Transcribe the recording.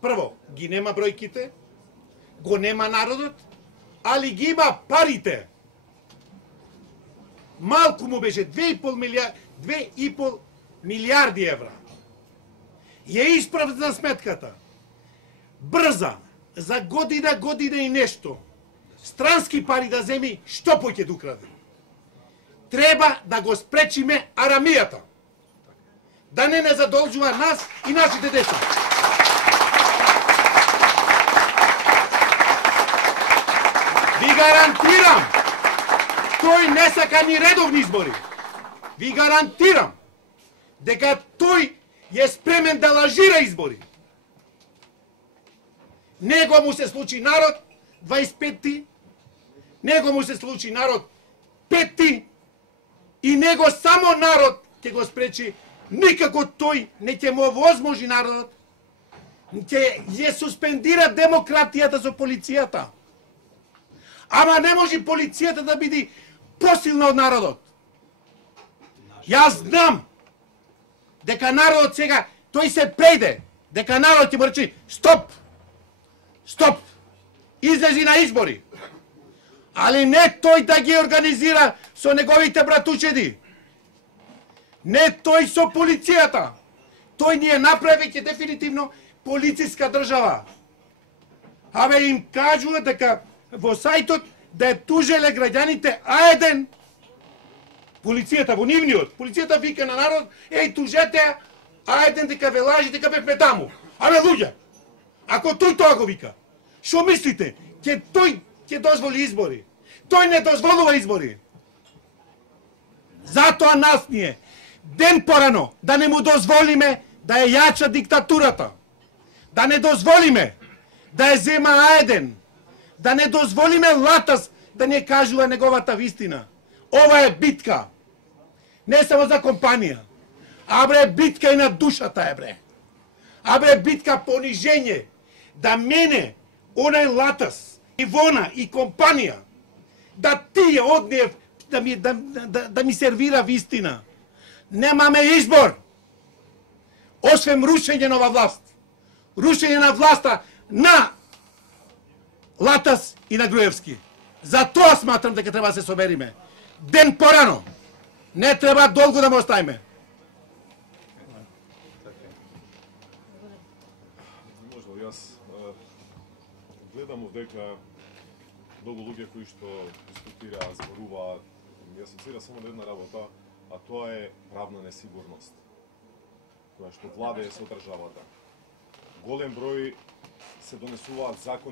прво, ги нема бројките, го нема народот, али ги има парите. Малку му беше 2,5 милиарди евра. Ја исправна сметката. Брза, за година и нешто. Странски пари да земи, што поќе да украде? Треба да го спречиме арамијата. Да не задолжува нас и нашите деца. Ви гарантирам, тој не сака ни редовни избори. Ви гарантирам дека тој е спремен да лажира избори. Него му се случи народ 25-ти, него му се случи народ 5-ти и него само народ ќе го спречи. Никако тој не ќе му овозможи народот, ќе ја суспендира демократијата со полицијата. Ама не може полицијата да биде посилна од народот. Јас знам дека народот сега, тој се прејде, дека народот ќе му рече стоп, стоп, излези на избори. Али не тој да ги организира со неговите братучеди. Не тој со полицијата. Тој ни е направи ќе дефинитивно полициска држава. Абе им кажува дека во сајтот да тужеле граѓаните А1. Полицијата во нивниот. Полицијата вика на народ, еј тужете А1 дека ве лажи, дека бевме таму. Абе луѓе, ако тој тоа го вика, што мислите? Тој ќе дозволи избори. Тој не дозволува избори. Затоа нас ние ден порано да не му дозволиме да ја јача диктатурата, да не дозволиме да ја зема А1, да не дозволиме Латас да не кажува неговата вистина. Ова е битка. Не само за компанија. Абре битка и на душата е бре. Абре битка понижење. Да мене онај Латас, Ивона и компанија, да тие од нив да ми сервира вистина. Немаме избор, освен рушење на ова власт. Рушење на власта на Латас и на Груевски. Затоа сматрам дека треба да се собериме. Ден порано. Не треба долго да ме оставиме. Можда јас гледам дека многу луѓе кои што дискутираат, зборуваат, ја асоцира само на една работа, а тоа е правна несигурност, која што владее со државата. Голем број се донесуваат закони